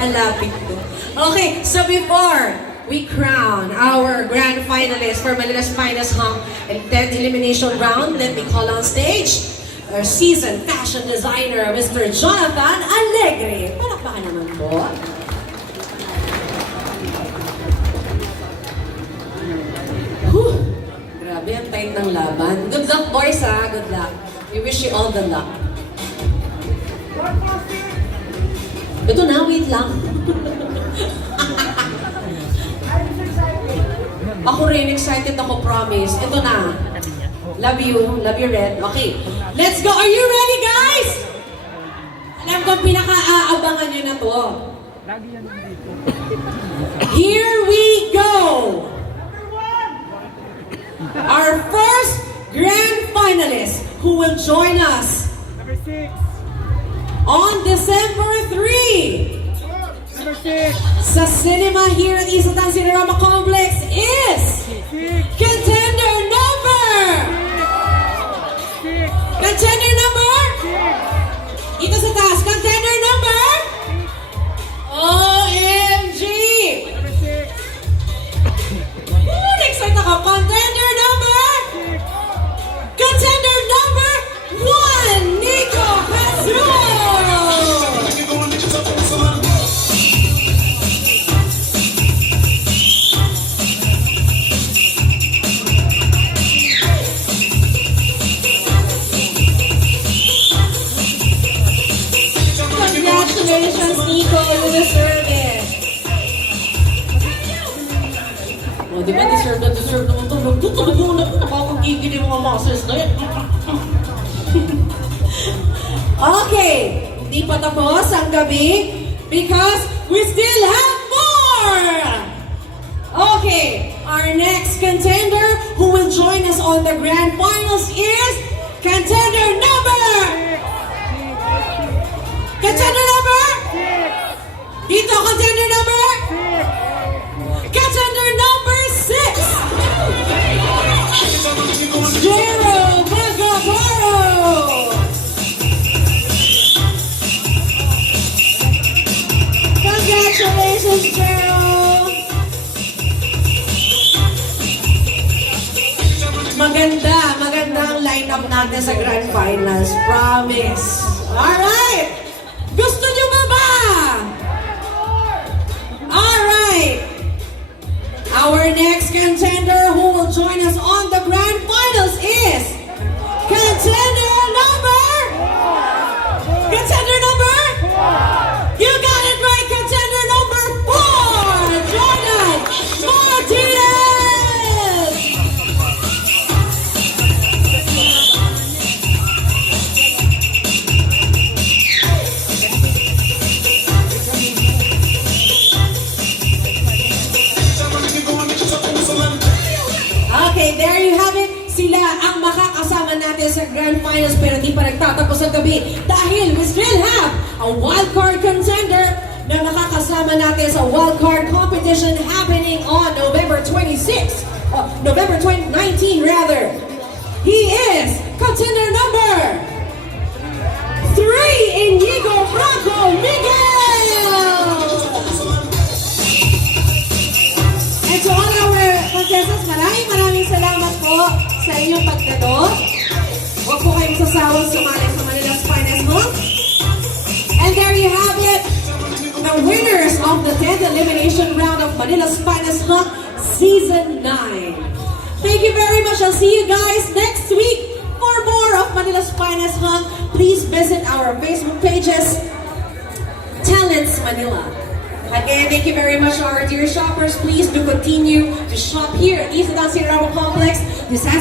Halapit ko. Okay, so before we crown our grand finalists for Manila's Finest Hunk and 10th elimination round, let me call on stage our seasoned fashion designer, Mr. Jonathan Alegre. Palakpakan naman po. Whew. Grabe, ang tight ng laban. Good luck, boys, ha? Good luck. We wish you all the luck. Ito na, wait lang. Ako rin, excited ako, promise. Ito na. Love you, Red. Okay, let's go. Are you ready, guys? Alam ko, pinaka-aabangan nyo na to. Here we go. Our first grand finalist who will join us Number 6. on December 3 Number 6. sa cinema here at Isatan Cinerama Complex is contender number 6. contender number ito sa taas, contender number OMG Number 6. excited ako, contender number 1 Nico Cazul. Congratulations, Nico. You deserve it. Oh, di ba deserve naman ito? Tutulog mo na nakakagigil yung mga muscles na yan. Okay, hindi pa tapos ang gabi because we still have more! Okay, our next contender who will join us on the grand finals is contender number! Contender number? Dito, contender number? Contender number 6! Jero Bagabaro! Congratulations, Jero! Maganda ang lineup natin sa Grand Finals. Promise. Alright! Gusto nyo ba? Alright! Our next contender who will join us on the Grand Finals is contender number? Contender number? You got it right, contender number 4, Jordan Martinez! Okay, there you have it. Sila ang makakasama natin sa Grand Finals pero di pa nagtatapos ang gabi dahil we still have a wildcard contender na makakasama natin sa wildcard competition happening on November 26, November 19 rather. He is contender number 3, Inigo Franco Miguel! And to all our contestants, maraming salamat po sa inyong pagtanong. Huwag po kayong sasawang sumali sa Manila's Finest Hunk. And there you have it, the winners of the 10th elimination round of Manila's Finest Hunk Season 9. Thank you very much. I'll see you guys next week for more of Manila's Finest Hunk. Please visit our Facebook pages, Talents Manila. Again, thank you very much, our dear shoppers. Please do continue to shop here at Isatan Cinerama Complex. This has